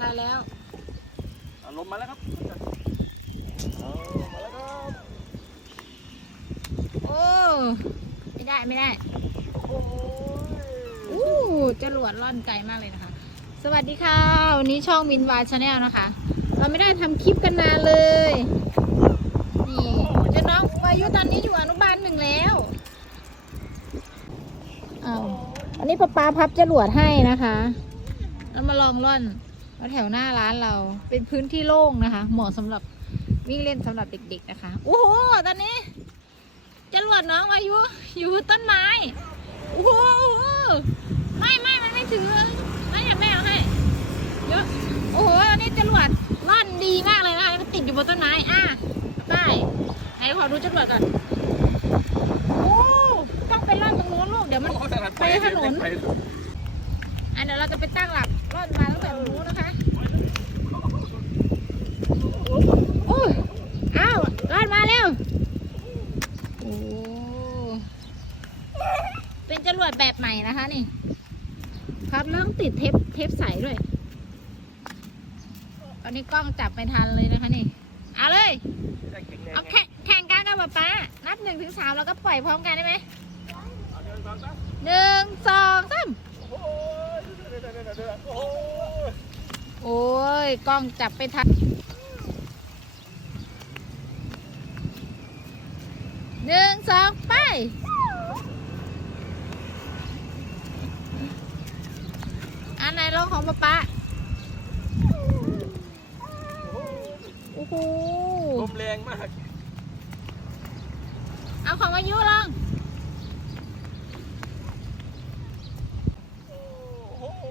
ทายแล้วอะลมมาแล้วครับเอามาแล้วครับโอ้ไม่ได้ไม่ได้โอ้ยอู้จรวดล่อนไกลมากเลยนะคะ สวัสดีค่ะ วันนี้ช่องมินวาชาแนลนะคะ เราไม่ได้ทำคลิปกันนานเลยนี่เจ้าน้องวายุตอนนี้อยู่อนุบาลหนึ่งแล้วอ้าวอันนี้ป้าปาพับจรวดให้นะคะ แล้วมาลองล่อน มาแถวหน้าร้านเราเป็นพื้นที่โล่งนะคะ เหมาะสำหรับวิ่งเล่นสำหรับเด็ก ๆ นะคะ โอ้โห ตอนนี้จรวดน้องวายุอยู่บนต้นไม้ โอ้โห ไม่ไม่มันไม่ถือไม่อยากแม่เอาให้เยอะโอ้โหอันนี้จรวดร่อนดีมากเลยนะคะมันติดอยู่บนต้นไม้ อะได้ไหนขอดูจรวดก่อนโอ้ต้องไปร่อนตรงนู้นลูก เดี๋ยวมันไปถนนไปอันเดี๋ยวเราจะไปตั้งหลักร่อนมาตั้งแต่ตรงนู้นนะคะ โอ้ยอ้าวร่อนมาเร็ว โอ้ เป็นจรวดแบบใหม่นะคะนี่ ครับเริ่มติดเทปเทปใสด้วยตอนนี้กล้องจับไม่ทันเลยนะคะนี่ เอาเลย เอาแข่งแข่งกันกับป๊าป๊านับหนึ่งถึงสามแล้วก็ปล่อยพร้อมกันได้ไหมหนึ่งสองสามโอ้ย กล้องจับไปทันหนึ่งสองไป อัน ไหนลองของป๊าป๊าโอ้โหลมแรงมาก เอาของอายุลองโอ้โห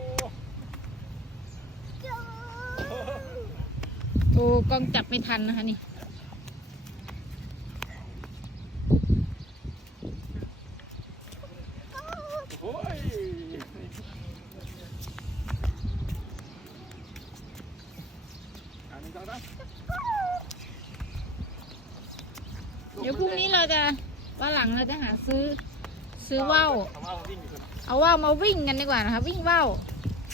โอ้กล้องจับไม่ทันนะคะนี่ โอ้ยอันนี้ต้องนะ เดี๋ยวพรุ่งนี้เราจะวันหลังเราจะหาซื้อ ซื้อว่าวเอาว่าววิ่งอยู่ครับเอาว่าวมาวิ่งกันดีกว่านะคะ วิ่งว่าว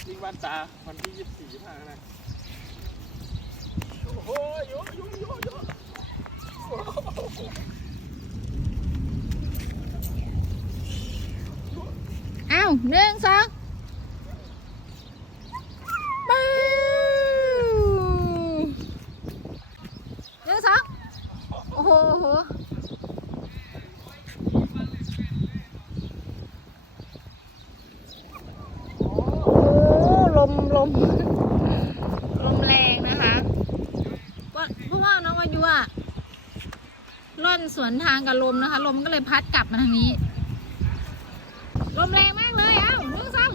วิ่งบ้านตาวันที่ยี่สิบสี่ยี่สิบห้านะโอ้โหโยโยโยโย อ้าวหนึ่งสองปูหนึ่งสอง โอ้โหโอ้โหโอ้ลมลมลมแรงนะคะว่าเพราะว่าน้องวายุอะล่อนสวนทางกับลมนะคะ ลมก็เลยพัดกลับมาทางนี้ ลมแรงมากเลยเอ้าหนึ่งสอง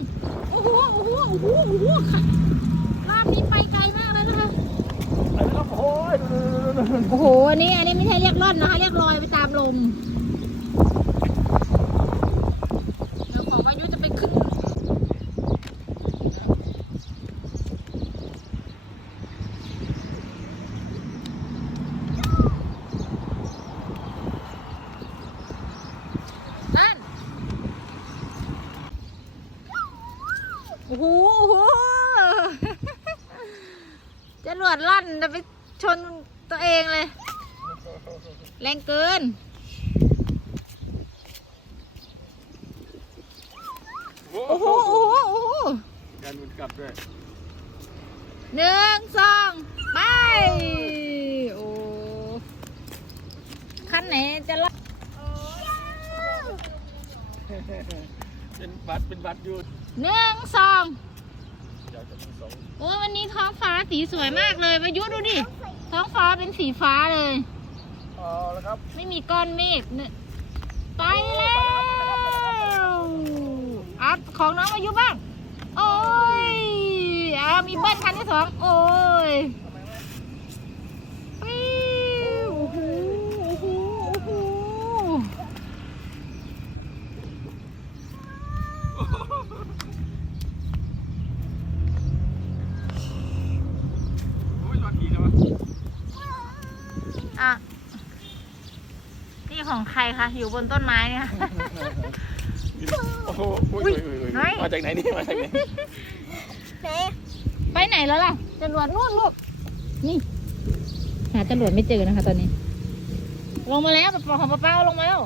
โอ้โหโอ้โหโอ้โหโอ้โหค่ะลามนี้ไปไกลมากเลยนะคะอันนี้ครับ โอ้โอ้โหอันนี้อันนี้ไม่ใช่เรียกร่อนนะคะเรียกลอยไปตามลมเดี๋ยวของวายุจะไปขึ้น นั่น โอ้โหโอ้โห จรว ดลั่นจะไปชนตัวเองเลย แรงเกิน โอ้โหโอ้โหโอ้โหการหมุนกลับด้วยหนึ่งสองไป โอ้คันไหนจะลั่นเป็นบัตรเป็นบัตรอยู่หนึ่งสอง โอ้ยวันนี้ท้องฟ้าสีสวยมากเลยมายุดูดิ ท้องฟ้าเป็นสีฟ้าเลย เอาละครับไม่มีก้อนเมฆเนี่ยไปแล้วอัพของน้องอายุบ้าง โอ้ยอ่ามีเบิ้ลคันที่สองโอ้ยปิ้วโอ้โหโอ้โหโอ้โห โอ้ยรอดดีนะวะ อะ นี่ ของใครคะ อยู่บนต้นไม้เนี่ย โอ้โหอุ้ยอุ้ยอุ้ยอุ้ยน้อยมาจากไหนนี่มาจากไหนไปไหนแล้วล่ะโจรวดนู่นลูก นี่ หาจรวดไม่เจอนะคะ ตอนนี้ ลงมาแล้วปะของป้าเป้าลงมาแล้ว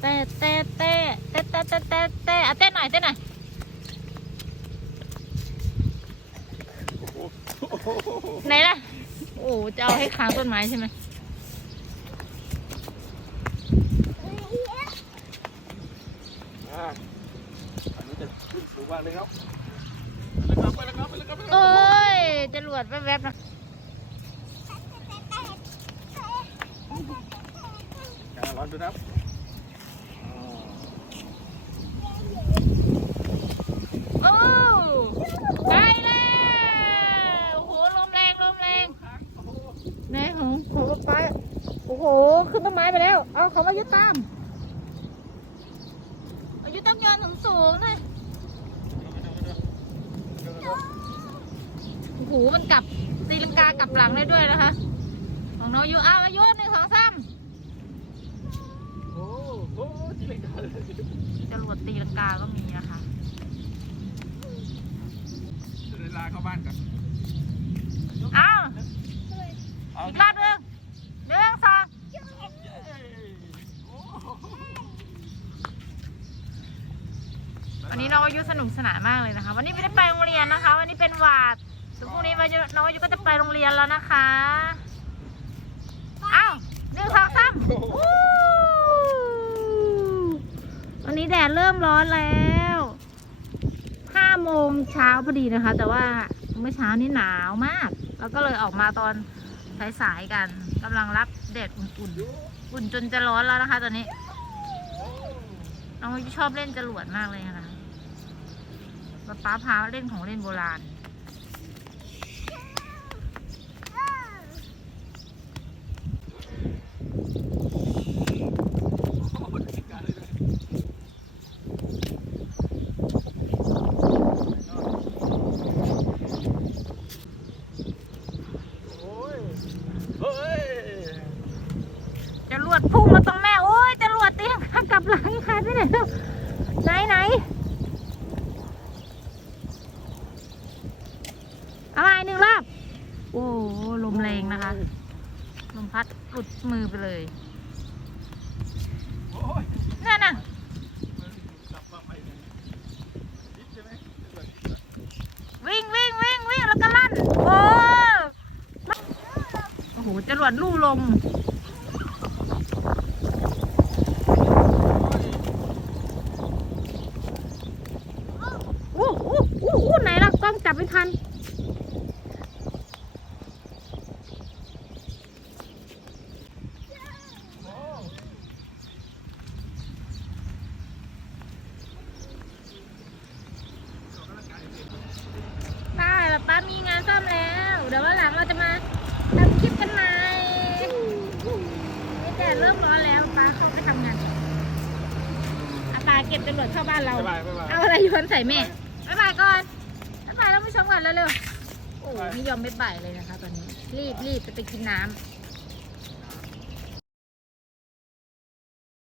เตะเตะเตะเตะเตะเตะเตะเตะอะเต้นหน่อยเต้นหน่อยโอ้โหไหนล่ะ โอ้จะเอาให้ค้างต้นไม้ใช่ไหม อ่าอันนี้จะ ขึ้นสูงมากเลยครับไปแล้วครับไปแล้วครับไปแล้วครับไปแล้วคโอ้รับยจรวดแวบๆนะอ่าลองดูนะครับอ่าโอ้ไปแล้วโอ้โหลมแรงลมแรงไหนของของป้าป้าโอ้โห ขึ้นต้นไม้ไปแล้ว เอาของมายุดตามอายุต้องโยนสูงสูงๆหน่อยโอ้โหมันกลับตีลังกากลับหลังได้ด้วยนะคะ ของน้องอายุเอาอายุหนึ่งสองสามโอ้โหที่เล็กเลยจรวดตีลังกาก็มีนะคะจะได้ลาเข้าบ้านกันเอาเอาอีกรอบหนึ่งหนึ่งสองโอ้โหวันนี้น้องอายุสนุกสนานมากเลยนะคะ วันนี้ไม่ได้ไปโรงเรียนนะคะ วันนี้เป็นหวาด ถึงพรุ่งนี้วันนี้น้องอายุก็จะไปโรงเรียนแล้วนะคะเอ้าหนึ่งสองสามวู้วันนี้แดดเริ่มร้อนแล้วห้าโมงเช้าพอดีนะคะ แต่ว่าเมื่อเช้านี้หนาวมาก แล้วก็เลยออกมาตอนสายๆกันกำลังรับแดดอุ่นๆ อุ่นจนจะร้อนแล้วนะคะ ตอนนี้ น้องอายุชอบเล่นจรวดมากเลยนะคะป๊าป๊าพาเล่นของเล่นโบราณ โอ้ยเฮ้ย จรวดพุ่งมาตรงแม่ โอ้ยจรวดเตียงข้ากลับหลังค่ะไปไหนแล้วไหนไหนเอามาอีกหนึ่งรอบ โอ้ลมแรงนะคะ ลมพัดหลุดมือไปเลยนั่นน่ะวิ่งวิ่งวิ่งวิ่งแล้วก็ลั่น โอ้โอ้โหจรวดลู่ลม อู้อู้อู้อู้ไหนล่ะกล้องจับไม่ทัน ป้าแบบป้ามีงานซ่อมแล้ว เดี๋ยววันหลังเราจะมาทำคลิปกันใหม่นี่แดดเริ่มร้อนแล้วป้าเข้าไป ทำงานอาตาเก็บจรวดเข้าบ้านเรา บ๊ายบายบ๊ายบาย เอาอะไรโยนใส่แม่บ๊ายบายก่อนบ๊ายบายแล้วผู้ชมก่อนเร็วๆโอ้ไม่ยอมบ๊ายบายเลยนะคะ ตอนนี้ รีบรีบจะไปกินน้ำ